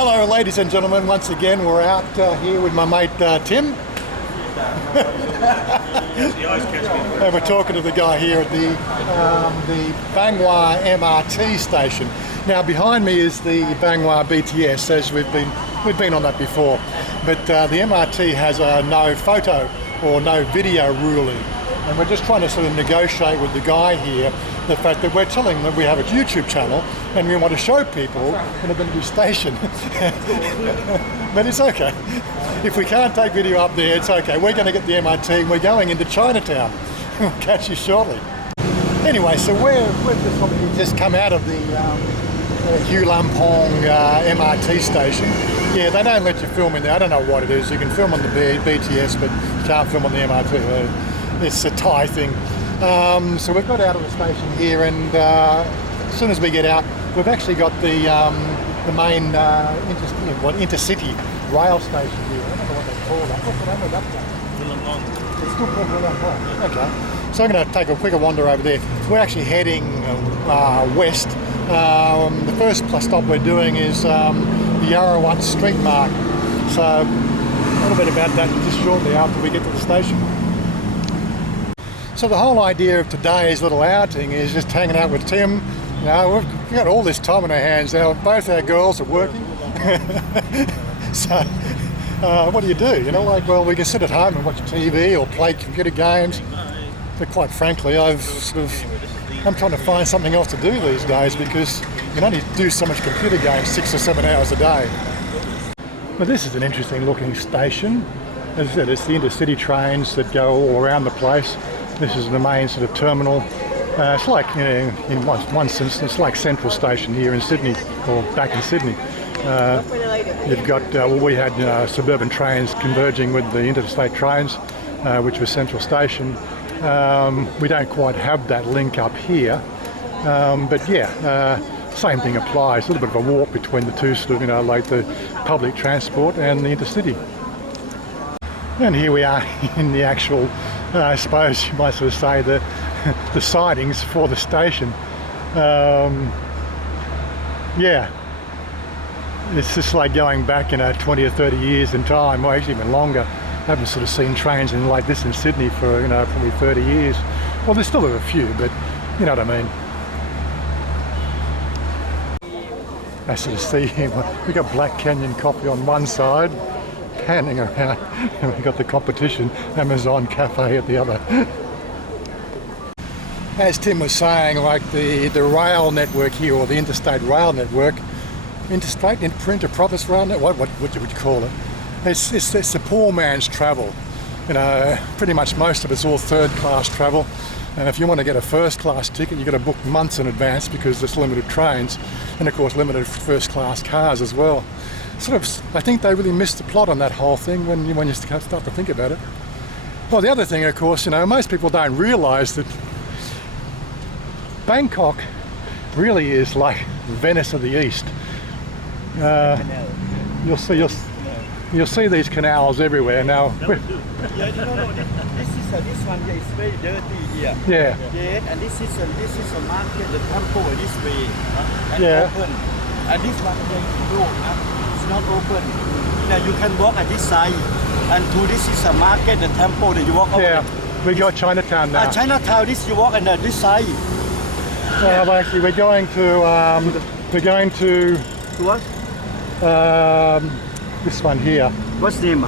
Well, hello, ladies and gentlemen. Once again, we're out here with my mate Tim. And we're talking to the guy here at the Bang Wah MRT station. Now, behind me is the Bang Wah BTS, as we've been on that before. But the MRT has a no photo or no video ruling, and we're just trying to sort of negotiate with the guy here the fact that we're telling them that we have a YouTube channel and we want to show people in a bit of a station. But it's okay. If we can't take video up there, it's okay. We're going to get the MRT and we're going into Chinatown. We'll catch you shortly. Anyway, so we've just come out of the Hue Lampong MRT station. Yeah, they don't let you film in there. I don't know what it is. You can film on the BTS, but you can't film on the MRT. It's a Thai thing. So we've got out of the station here, and as soon as we get out, we've actually got the main intercity rail station here. I don't know what they call that. What's the name of that place? It's still called Wazza. Okay. So I'm going to take a quicker wander over there. We're actually heading west. The first stop we're doing is the Yaowarat Street Market. So a little bit about that just shortly after we get to the station. So the whole idea of today's little outing is just hanging out with Tim. You know, we've got all this time on our hands now. Both our girls are working. So what do? You know, like, well, we can sit at home and watch TV or play computer games. But quite frankly, I'm trying to find something else to do these days, because you can only do so much computer games 6 or 7 hours a day. Well, this is an interesting looking station. As I said, it's the intercity trains that go all around the place. This is the main sort of terminal. It's like, you know, in one sense, it's like Central Station here in Sydney, or back in Sydney. You've got, we had suburban trains converging with the interstate trains, which was Central Station. We don't quite have that link up here, but yeah, same thing applies. A little bit of a walk between the two, sort of, you know, like the public transport and the intercity. And here we are in the actual, I suppose you might sort of say, the sidings for the station. Yeah, it's just like going back, 20 or 30 years in time, or actually even longer. I haven't sort of seen trains in like this in Sydney for, probably 30 years. Well, there's still a few, but you know what I mean. I sort of see here, we've got Black Canyon Coffee on one side, panning around, and we've got the competition, Amazon Cafe, at the other. As Tim was saying, like the rail network here, or the interstate rail network, inter-province rail network, what would you call it? It's the poor man's travel. Pretty much most of it's all third-class travel, and if you want to get a first-class ticket, you've got to book months in advance, because there's limited trains, and of course limited first-class cars as well. I think they really missed the plot on that whole thing when you start to think about it. Well, the other thing, of course, most people don't realise that Bangkok really is like Venice of the East. You'll see these canals everywhere now. This one here is very dirty here. Yeah. Yes, and this is a market, the temple this way, and yeah. Open. And this one here is closed. It's not open. You can walk at this side, and this is a market, the temple that you walk over. Yeah, we got Chinatown now. Chinatown, you walk on this side. Well, actually, we're going to what? This one here. What's the name?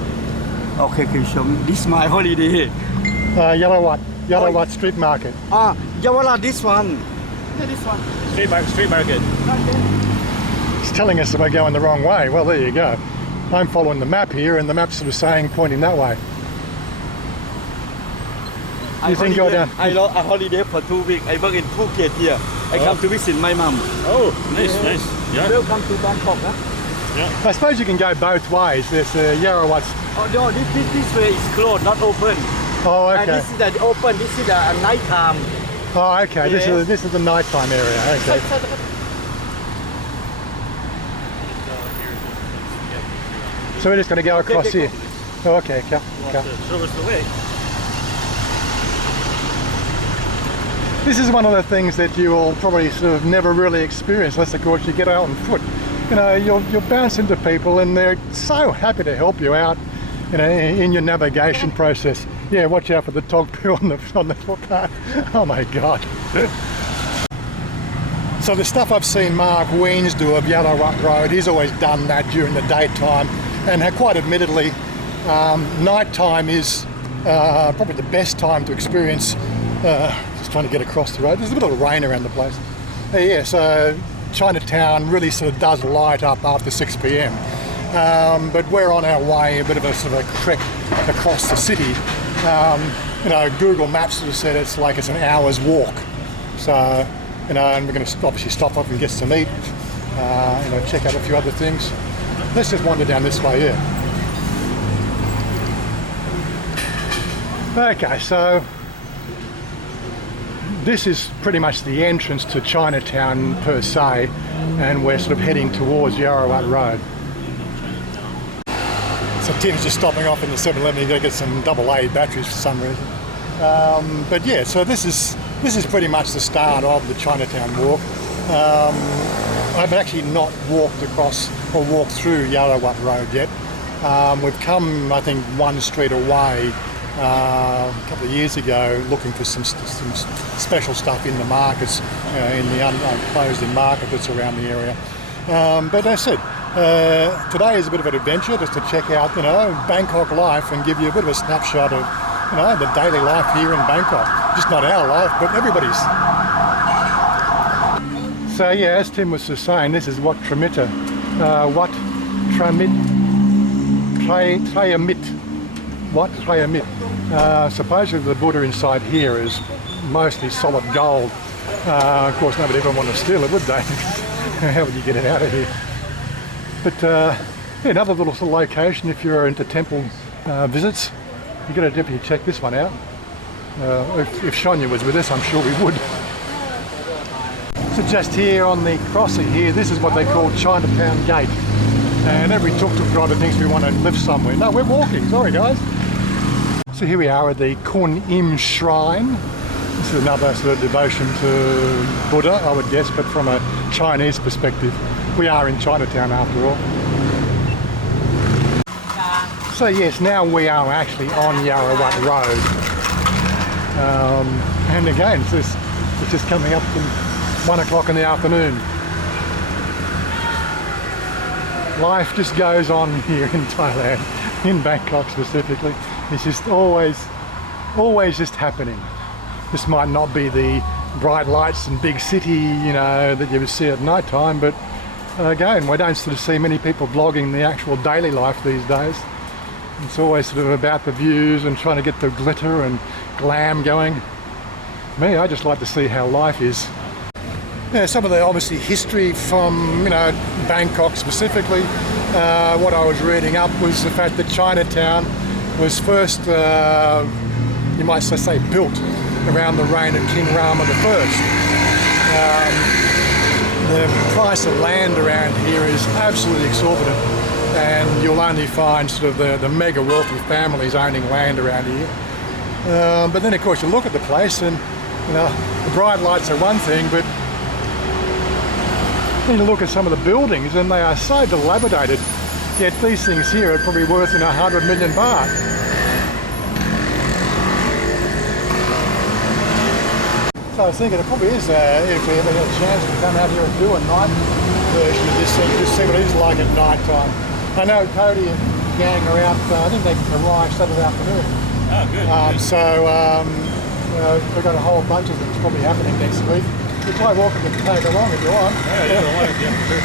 Okay, show me. This is my holiday. Yaowarat Street Market. Yaowarat, this one. Yeah, this one. Street market. It's telling us that we're going the wrong way. Well, there you go. I'm following the map here, and the map's sort of saying, pointing that way. You think go down? I holiday for 2 weeks. I work in Phuket here. I come to visit my mom. Oh, nice. Yeah. Welcome to Bangkok. Yeah. I suppose you can go both ways. There's Yaowarat. Oh no, this way is closed, not open. Oh, okay. And this is the open. This is the night time. Oh, okay. Yes. This is the nighttime area. Okay. So we're just going to go across here. Oh, okay. Okay. Show us the way. This is one of the things that you will probably sort of never really experience unless, of course, you get out on foot. you know, you'll bounce into people and they're so happy to help you out, you know, in your navigation process. Yeah, watch out for the dog poo on the footpath. Oh my God. So the stuff I've seen Mark Weens do of Yaowarat Road, he's always done that during the daytime, and quite admittedly, nighttime is probably the best time to experience, just trying to get across the road. There's a bit of rain around the place. Yeah, so Chinatown really sort of does light up after 6 p.m. But we're on our way, a bit of a sort of a trek across the city. You know, Google Maps sort of said it's an hour's walk. So, you know, and we're going to obviously stop off and get some eat, you know, check out a few other things. Let's just wander down this way, yeah. Okay, so this is pretty much the entrance to Chinatown per se, and we're sort of heading towards Yaowarat Road. So Tim's just stopping off in the 7-Eleven. He's got to get some AA batteries for some reason. But yeah, so this is pretty much the start of the Chinatown walk. I've actually not walked across or walked through Yaowarat Road yet. We've come, I think, one street away a couple of years ago looking for some special stuff in the markets, in the closed-in market that's around the area. But as I said, today is a bit of an adventure just to check out, you know, Bangkok life and give you a bit of a snapshot of, you know, the daily life here in Bangkok. Just not our life, but everybody's. So yeah, as Tim was just saying, this is Wat Tramita. Wat Trayamit. Supposedly the Buddha inside here is mostly solid gold. Of course, nobody ever want to steal it, would they? How would you get it out of here? But yeah, another little sort of location if you're into temple visits. You've got to definitely check this one out. If Chanya was with us, I'm sure we would. So just here on the crossing here, this is what they call Chinatown Gate. And every tuk-tuk driver thinks we want to live somewhere. No, we're walking, sorry guys. So here we are at the Kun Im Shrine. This is another sort of devotion to Buddha, I would guess, but from a Chinese perspective. We are in Chinatown after all. So yes, now we are actually on Yaowarat Road. And again, it's just coming up in 1 o'clock in the afternoon. Life just goes on here in Thailand, in Bangkok specifically. It's just always just happening. This might not be the bright lights and big city, you know, that you would see at night time, but again, we don't sort of see many people vlogging the actual daily life these days. It's always sort of about the views and trying to get the glitter and glam going. Me, I just like to see how life is. Yeah, some of the obviously history from, you know, Bangkok specifically. What I was reading up was the fact that Chinatown was first, you might say, built around the reign of King Rama I. The price of land around here is absolutely exorbitant, and you'll only find sort of the mega wealthy families owning land around here. But then of course you look at the place and, you know, the bright lights are one thing, but then you look at some of the buildings and they are so dilapidated, yet these things here are probably worth, you know, 100 million baht. So I was thinking it probably is, if we ever get a chance to come out here and do a night version of this thing, just see what it is like at night time. I know Cody and gang are out, I think they arrive Saturday afternoon. Oh, good. So we've got a whole bunch of things probably happening next week. You're quite welcome to tag along if you want. Yeah, for sure.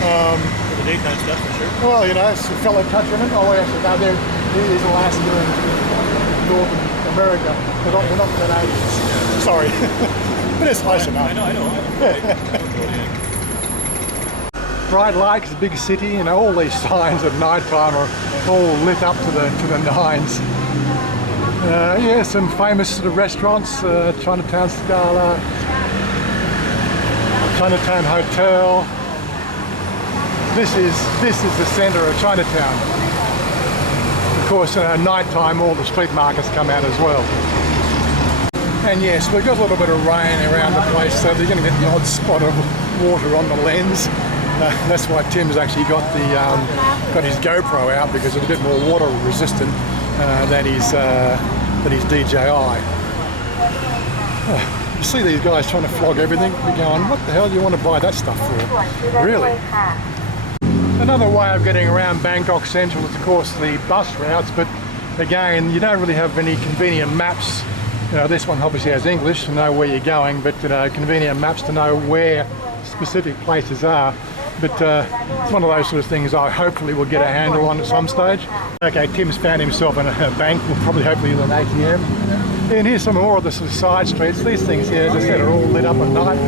For the daytime stuff, for sure. Well, you know, it's a fellow countrymen. Oh, actually, no, he's Alaska and Northern America. They're not Canadians. Sorry. But it's close enough. I know. Bright lights, big city, you know, all these signs at night time are all lit up to the nines. Yeah, some famous sort of restaurants, Chinatown Scala, Chinatown Hotel. This is the centre of Chinatown. Of course, at night time all the street markets come out as well. And yes, we've got a little bit of rain around the place, so they're going to get the odd spot of water on the lens. That's why Tim's actually got his GoPro out, because it's a bit more water resistant than his DJI. You see these guys trying to flog everything. You're going, what the hell do you want to buy that stuff for? Really? Another way of getting around Bangkok Central is, of course, the bus routes, but again, you don't really have any convenient maps. This one obviously has English to know where you're going, but convenient maps to know where specific places are. But it's one of those sort of things I hopefully will get a handle on at some stage. Okay, Tim's found himself in a bank, hopefully in an ATM. And here's some more of the sort of side streets. These things here, as I said, are all lit up at night.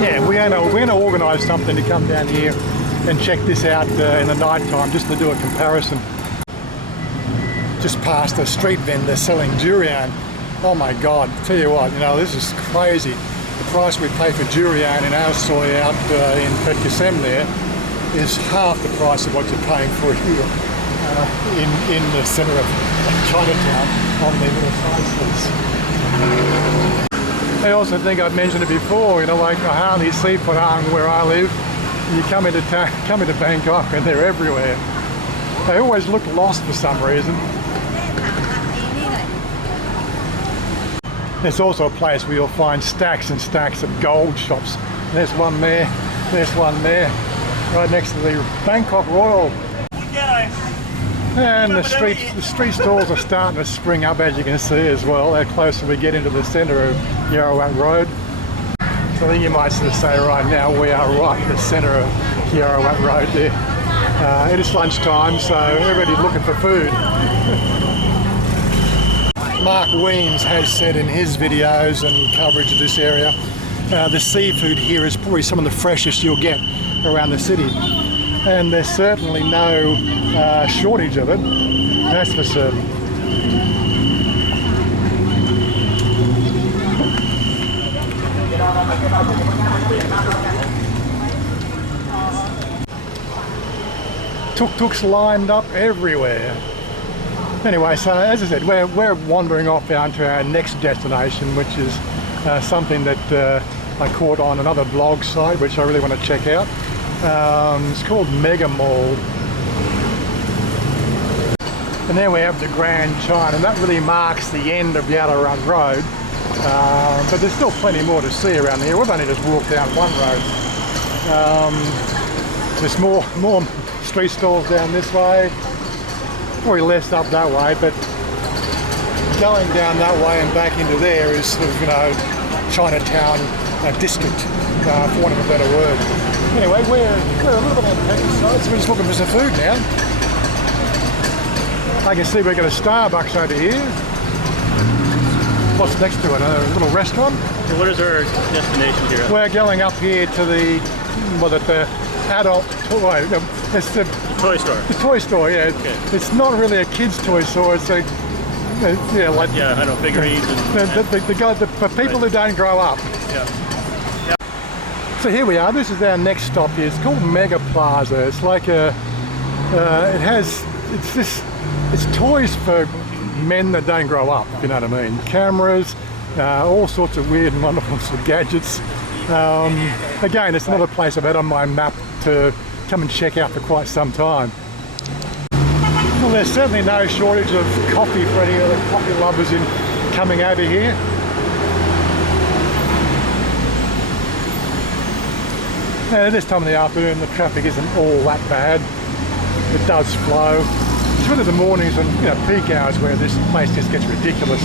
Yeah, we're going to organise something to come down here and check this out in the night time, just to do a comparison. Just past a street vendor selling durian. Oh my God, tell you what, this is crazy. The price we pay for durian in our soy out in Khaosan there is half the price of what you're paying for it here in the centre of Chinatown on the little side streets. I also think I've mentioned it before, like the Harley seafood hung where I live. You come into Bangkok and they're everywhere. They always look lost for some reason. There's also a place where you'll find stacks and stacks of gold shops. There's one there, there's one there, right next to the Bangkok Royal. And the street stalls are starting to spring up, as you can see as well, the closer we get into the centre of Yaowarat Road. So I think you might sort of say right now we are right in the centre of Yaowarat Road there. It is lunchtime, so everybody's looking for food. Mark Weems has said in his videos and coverage of this area, the seafood here is probably some of the freshest you'll get around the city. And there's certainly no shortage of it, that's for certain. Tuk-tuks lined up everywhere. Anyway, so as I said, we're wandering off down to our next destination, which is something that I caught on another blog site, which I really want to check out. It's called Mega Mall. And there we have the Grand China, and that really marks the end of Yaowarat Road. But there's still plenty more to see around here. We've only just walked down one road. There's more street stalls down this way. Probably less up that way, but going down that way and back into there is sort of, Chinatown district, for want of a better word. Anyway, we're a little bit on the petty side, so we're just looking for some food now. I can see we've got a Starbucks over here. What's next to it? A little restaurant? So what is our destination here? We're going up here to the adult toy. It's the toy store. The toy store, yeah. Okay. It's not really a kid's toy store. It's a I know, figurines and for people who don't grow up. Yeah. So here we are. This is our next stop here. It's called Mega Plaza. It's like it's toys for men that don't grow up, if you know what I mean. Cameras, all sorts of weird and wonderful sort of gadgets. Again, it's another place I've had on my map to come and check out for quite some time. Well, there's certainly no shortage of coffee for any of the coffee lovers in coming over here. And at this time of the afternoon, the traffic isn't all that bad. It does flow. It's really the mornings and peak hours where this place just gets ridiculous.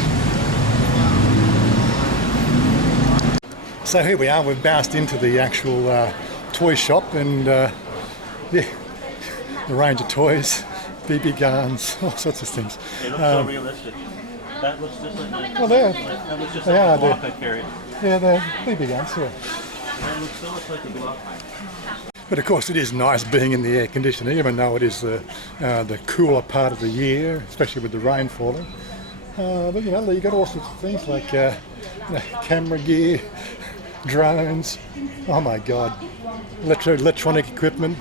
So here we are. We've bounced into the actual toy shop, and the range of toys, BB guns, all sorts of things. They look so realistic. That looks just like that looks just like a block I carried. Yeah, they're BB guns, yeah. That looks so much like a block. But of course it is nice being in the air conditioning, even though it is the cooler part of the year, especially with the rain falling. But you've got all sorts of things like camera gear, drones, oh my God, electronic equipment.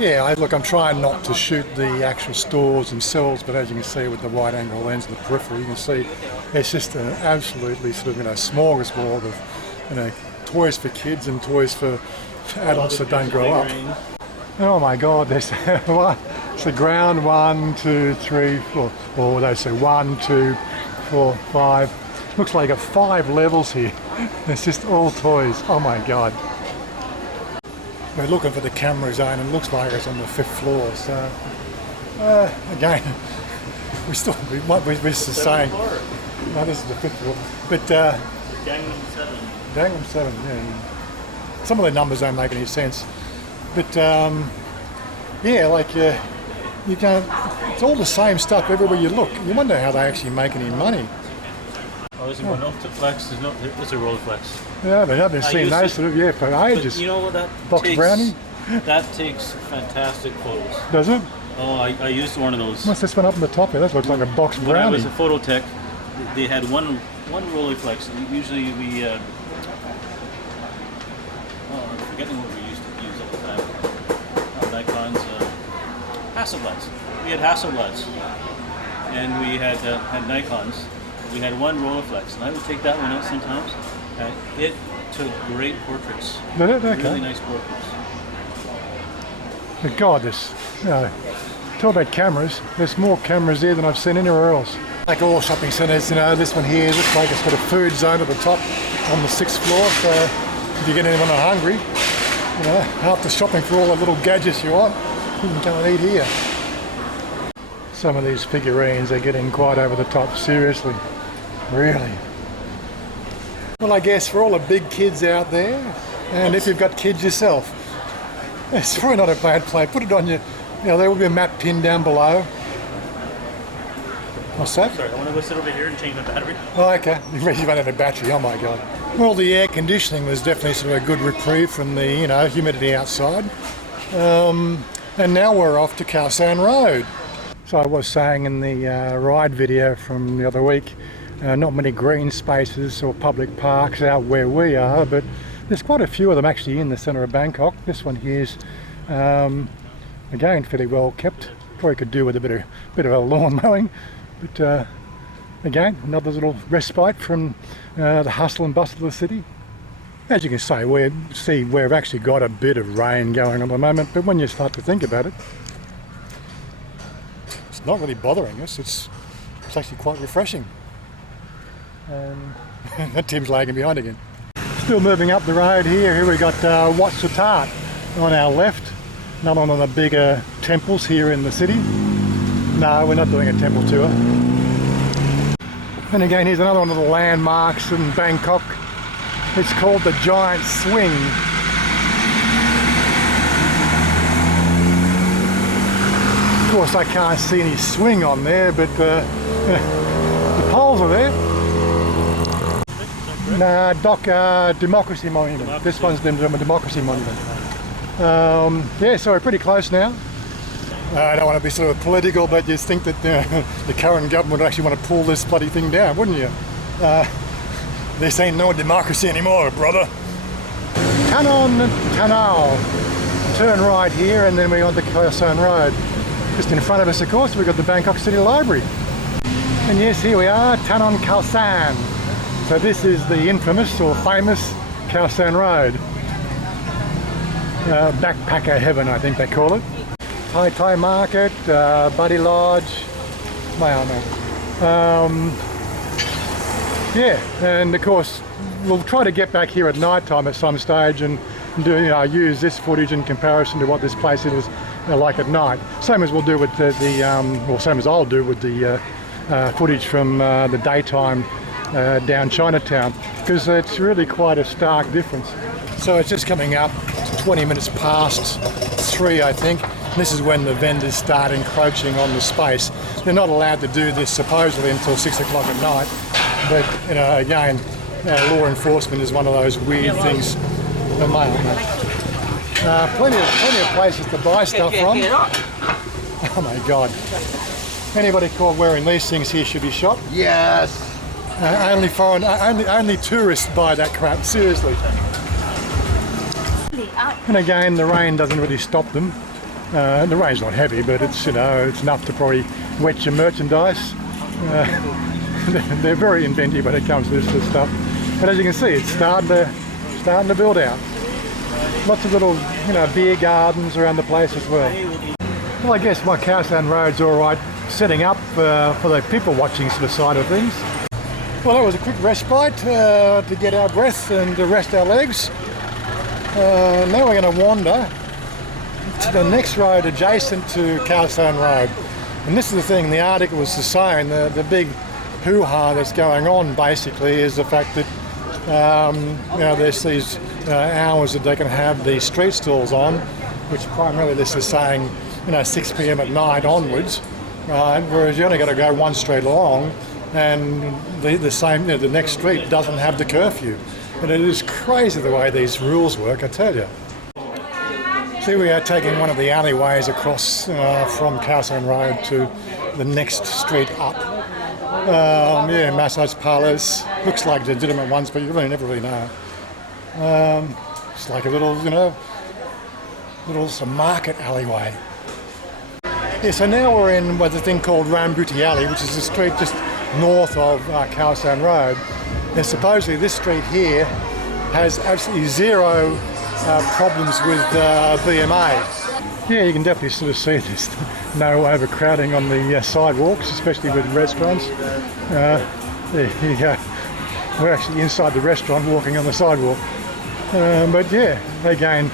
Yeah, I'm trying not to shoot the actual stores themselves, but as you can see with the wide angle lens and the peripheral, you can see it's just an absolutely sort of smorgasbord of toys for kids and toys for adults that don't grow up. Oh my God, there's what? It's the ground 1, 2, 3, 4. Or they say 1, 2, 4, 5. Looks like you got 5 levels here. It's just all toys. Oh my God. We're looking for the camera zone and it looks like it's on the 5th floor. So again, we're just saying. No, this is the 5th floor. But Gangnam 7. Gangnam 7, yeah. Some of the numbers don't make any sense. But yeah, like you can't. It's all the same stuff everywhere you look. You wonder how they actually make any money. Oh, is it one off to flex? There's no. It's a roll flex. Yeah, but I've been seeing those sort of for ages. But you know what that Box takes? brownie. That takes fantastic photos. Does it? Oh, I used one of those. What's this one up on the top here? That looks like a box When I brownie. was a photo tech, they had one Rolleiflex. Usually we. I'm forgetting what we used to use at the time. Nikon's Hasselblads. We had Hasselblads, and we had Nikons. We had one Rolleiflex, and I would take that one out sometimes. It took great portraits. Did it? Okay. Really nice portraits. But God, talk about cameras. There's more cameras here than I've seen anywhere else. Like all shopping centres, this one here looks like it's got a food zone at the top on the 6th floor. So if you get anyone hungry, after shopping for all the little gadgets you want, you can come and eat here. Some of these figurines are getting quite over the top, seriously. Really. Well, I guess for all the big kids out there, and if you've got kids yourself, it's probably not a bad play. Put it on your, there will be a map pinned down below. What's that? Sorry, I want to go sit over here and change my battery. Oh, okay. You run out of battery. Oh my God. Well, the air conditioning was definitely sort of a good reprieve from the, humidity outside. And now we're off to Khaosan Road. So I was saying in the ride video from the other week, not many green spaces or public parks out where we are, but there's quite a few of them actually in the centre of Bangkok. This one here's, again, fairly well kept. Probably could do with a bit of a lawn mowing. But again, another little respite from the hustle and bustle of the city. As you can say, we've actually got a bit of rain going on at the moment, but when you start to think about it, it's not really bothering us. It's actually quite refreshing. Tim's lagging behind again. Still moving up the road here. Here we got Wazza on our left. Another one of the bigger temples here in the city. No, we're not doing a temple tour. And again, here's another one of the landmarks in Bangkok. It's called the Giant Swing. Of course, I can't see any swing on there, but the poles are there. Democracy Monument. This one's the Democracy Monument. Yeah, so we're pretty close now. I don't want to be sort of political, but you think that the current government would actually want to pull this bloody thing down, wouldn't you? This ain't no democracy anymore, brother. Tanao. Turn right here and then we're on the Khaosan Road. Just in front of us, of course, we've got the Bangkok City Library. And yes, here we are, Tanon Khaosan. So this is the infamous or famous Khaosan Road. Backpacker heaven, I think they call it. Thai market, Buddy Lodge, yeah, and of course we'll try to get back here at night time at some stage and do, use this footage in comparison to what this place is like at night. Same as we'll do with same as I'll do with the footage from the daytime down Chinatown, because it's really quite a stark difference. So it's just coming up 20 minutes past 3, I think. This is when the vendors start encroaching on the space. They're not allowed to do this supposedly until 6 o'clock at night. But, again, law enforcement is one of those weird things. Plenty of places to buy stuff from. Oh my God. Anybody caught wearing these things here should be shot. Yes. Only tourists buy that crap, seriously. And again, the rain doesn't really stop them. The rain's not heavy, but it's it's enough to probably wet your merchandise. They're very inventive when it comes to this sort of stuff. But as you can see, it's starting starting to build out. Lots of little, beer gardens around the place as well. Well, I guess my Khaosan Road's all right setting up for the people watching sort of side of things. Well, that was a quick respite to get our breath and to rest our legs. Now we're going to wander to the next road adjacent to Khaosan Road. And this is the thing, the article was saying, the big hoo-ha that's going on basically is the fact that there's these hours that they can have these street stalls on, which primarily this is saying 6 p.m. at night onwards, whereas you're only got to go one street along, and the next street doesn't have the curfew. And it is crazy the way these rules work, I tell you. Here we are taking one of the alleyways across from Khaosan Road to the next street up. Massage parlours, looks like legitimate ones, but you really never really know. It's like a little, little market alleyway. Yeah, so now we're in what's a thing called Rambuti Alley, which is a street just north of Khaosan Road. And supposedly this street here has absolutely zero problems with BMA. Yeah, you can definitely sort of see there's no overcrowding on the sidewalks, especially with restaurants. There you go. We're actually inside the restaurant walking on the sidewalk. But yeah, again,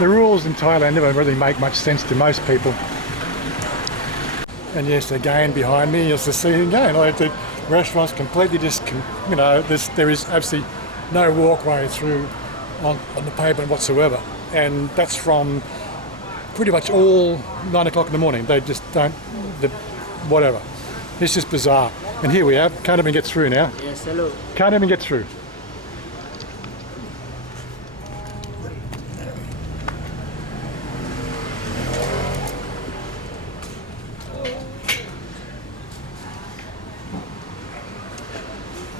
the rules in Thailand never really make much sense to most people. And yes, again, behind me, you'll see again, like the restaurant's completely just, there is absolutely no walkway through on the pavement whatsoever. And that's from pretty much all 9 o'clock in the morning. They just don't, whatever. It's just bizarre. And here we are, can't even get through now. Yes, hello. Can't even get through.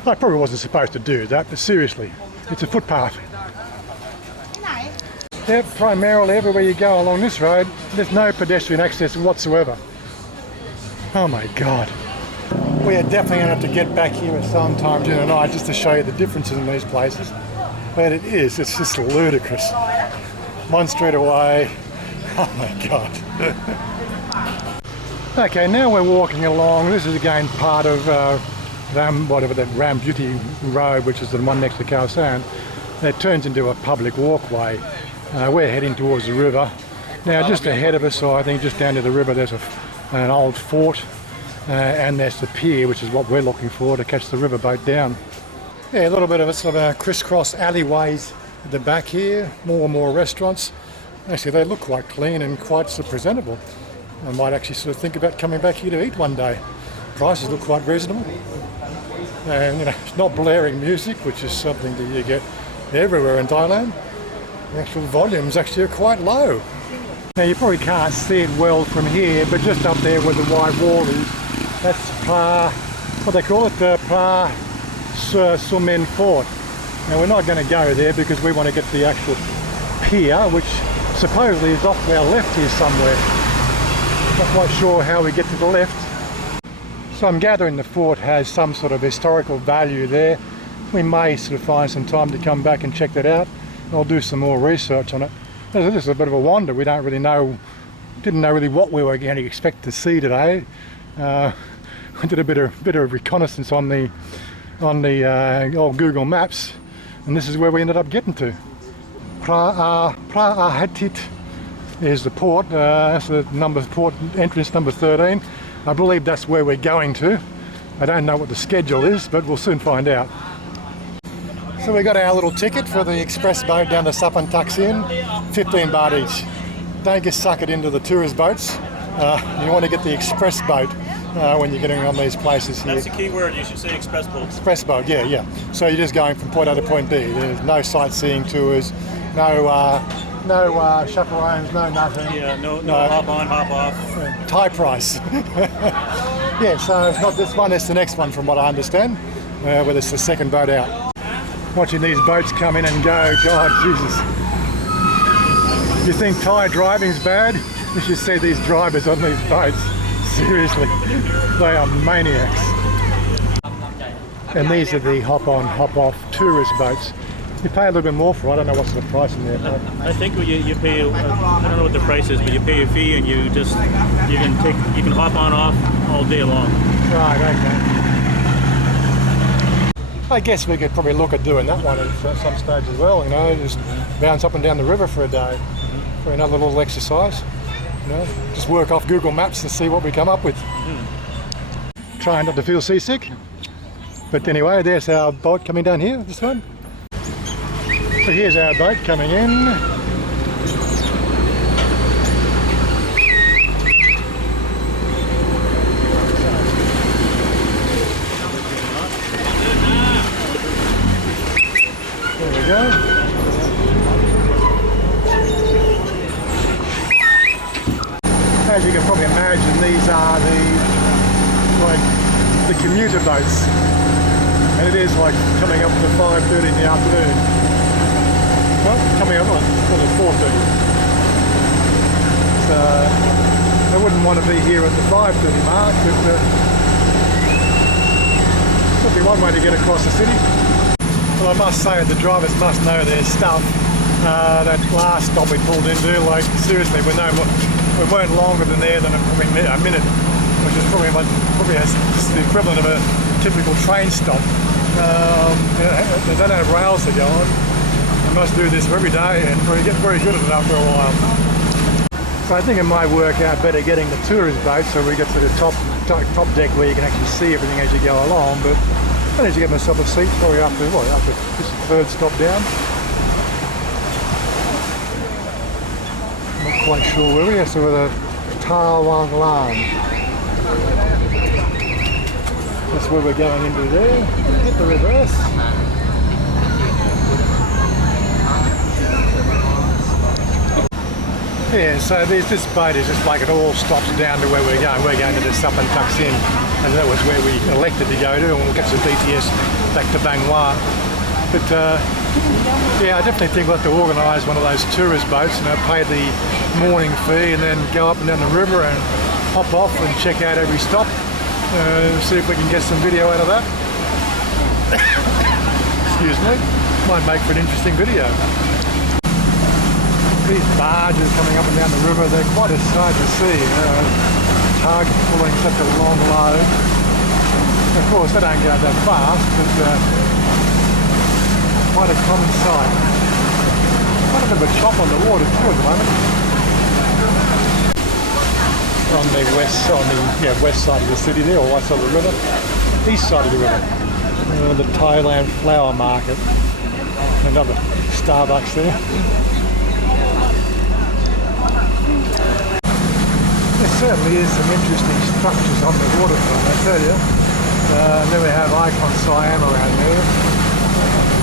I probably wasn't supposed to do that, but seriously, it's a footpath. Yeah, primarily everywhere you go along this road, there's no pedestrian access whatsoever. Oh my God. We are definitely going to have to get back here at some time during the night just to show you the differences in these places. But it's just ludicrous. One street away. Oh my God. Okay, now we're walking along. This is again part of Rambuti Road, which is the one next to Khaosan. It turns into a public walkway. We're heading towards the river. Now just ahead of us, so I think just down to the river, there's an old fort and there's the pier, which is what we're looking for to catch the riverboat down. Yeah, a little bit of a sort of crisscross alleyways at the back here, more and more restaurants. Actually, they look quite clean and quite sort of presentable. I might actually sort of think about coming back here to eat one day. Prices look quite reasonable. And it's not blaring music, which is something that you get everywhere in Thailand. The actual volumes actually are quite low. Now you probably can't see it well from here, but just up there where the white wall is, that's what they call it, Pra Sumen Fort. Now we're not going to go there because we want to get to the actual pier, which supposedly is off to our left here somewhere. Not quite sure how we get to the left. So I'm gathering the fort has some sort of historical value there. We may sort of find some time to come back and check that out. I'll do some more research on it. This is a bit of a wander. We didn't know really what we were going to expect to see today. We did a bit of reconnaissance on the old Google Maps, and this is where we ended up getting to. Prahatit is the port. That's the port entrance number 13. I believe that's where we're going to. I don't know what the schedule is, but we'll soon find out. So we got our little ticket for the express boat down to Sapan Taksin, 15 baht each. Don't get suckered into the tourist boats. You want to get the express boat when you're getting on these places here. That's the key word. You should say express boat. Express boat, yeah. So you're just going from point A to point B. There's no sightseeing tours, no chaperones, no nothing. Yeah, no hop on, hop off. Thai price. Yeah, so it's not this one, it's the next one from what I understand, where it's the second boat out. Watching these boats come in and go, God, Jesus. You think Thai driving's bad? You should see these drivers on these boats. Seriously, they are maniacs. And these are the hop-on, hop-off tourist boats. You pay a little bit more for it. I don't know what's the price in there. But I think you pay. I don't know what the price is, but you pay a fee and you can hop on off all day long. right, okay. I guess we could probably look at doing that one at some stage as well. You know, just bounce up and down the river for a day for another little exercise. You know, just work off Google Maps and see what we come up with. Trying not to feel seasick. But anyway, there's our boat coming down here. This one. So here's our boat coming in. There we go. As you can probably imagine, these are the commuter boats. And it is like coming up to 5:30 in the afternoon. Well, coming up at 4:30. So I wouldn't want to be here at the 5:30 mark, but could be one way to get across the city. Well, I must say the drivers must know their stuff. That last stop we pulled into, like seriously, we weren't longer than there than a minute, which is probably just the equivalent of a typical train stop. They don't have rails to go on. They must do this every day and get very good at it after a while. So I think it might work out better getting the tourist boat so we get to the top deck where you can actually see everything as you go along. But I need to get myself a seat probably after this third stop down. Not quite sure where we are, so we're at Tawang Lam. That's where we're going into there. Hit the reverse. Yeah, so this boat is just like it all stops down to where we're going. We're going to the Sapan Taksin, and that was where we elected to go to, and we'll catch the BTS back to Bangkok. But yeah, I definitely think we'll have to organise one of those tourist boats, you know, pay the morning fee and then go up and down the river and hop off and check out every stop. See if we can get some video out of that. Excuse me. Might make for an interesting video. These barges coming up and down the river, they're quite a sight to see. Tug pulling such a long load. Of course, they don't go that fast, but quite a common sight. Quite a bit of a chop on the water too at the moment. On the west side of the city there, or west side of the river, east side of the river. The Thailand flower market. Another Starbucks there. There certainly is some interesting structures on the waterfront, I tell you. And then we have Icon Siam around there.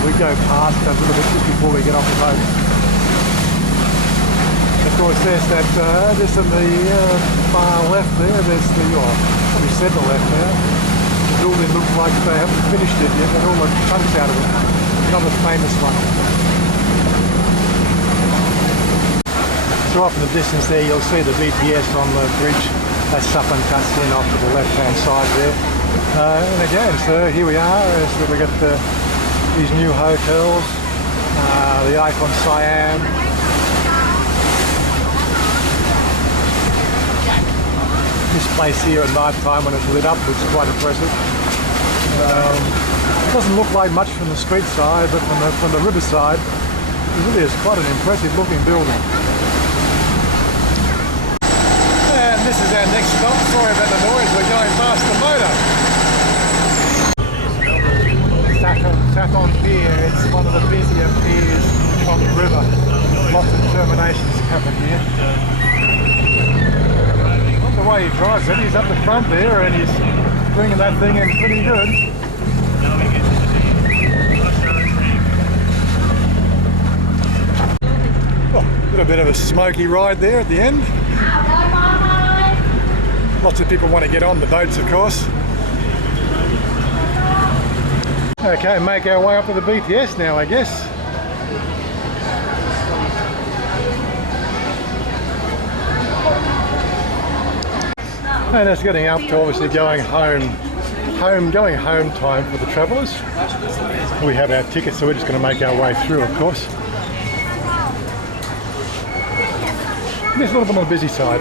We go past that a little bit just before we get off the boat. Of course, there's that, this on the far left there, there's the, probably centre left now. The building looks like they haven't finished it yet, and all the chunks out of it. Another famous one. So off in the distance there, you'll see the BTS on the bridge. That's Sapan Taksin off to the left-hand side there. And again, so here we are, so we got these new hotels, the Icon Siam. This place here at night time when it's lit up looks quite impressive. It doesn't look like much from the street side, but from the river side, it really is quite an impressive looking building. And this is our next stop. Sorry about the noise, we're going past the motor. Sathon Pier, it's one of the busier piers on the river. Lots of terminations happen here. The way he drives it, he's up the front there and he's bringing that thing in pretty good. Oh, a little bit of a smoky ride there at the end. Lots of people want to get on the boats, of course. Okay, make our way up to the BTS now, I guess. And it's getting up to obviously going home going home time for the travellers. We have our tickets, so we're just going to make our way through, of course. It's a little bit on the busy side.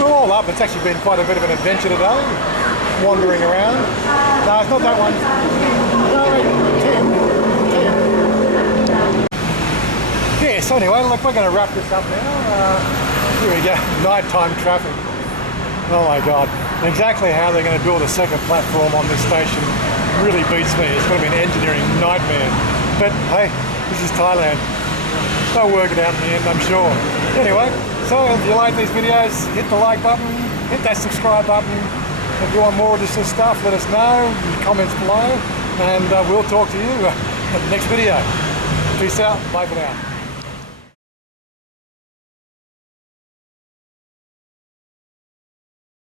We're all up. It's actually been quite a bit of an adventure today, wandering around. No, it's not that one. No, Tim. Yeah, so anyway, look, we're going to wrap this up now. Here we go, nighttime traffic. Oh my God. Exactly how they're going to build a second platform on this station really beats me. It's going to be an engineering nightmare. But hey, this is Thailand. They'll work it out in the end, I'm sure. Anyway, so if you like these videos, hit the like button, hit that subscribe button. If you want more of this sort of stuff, let us know in the comments below, and we'll talk to you at the next video. Peace out, bye for now.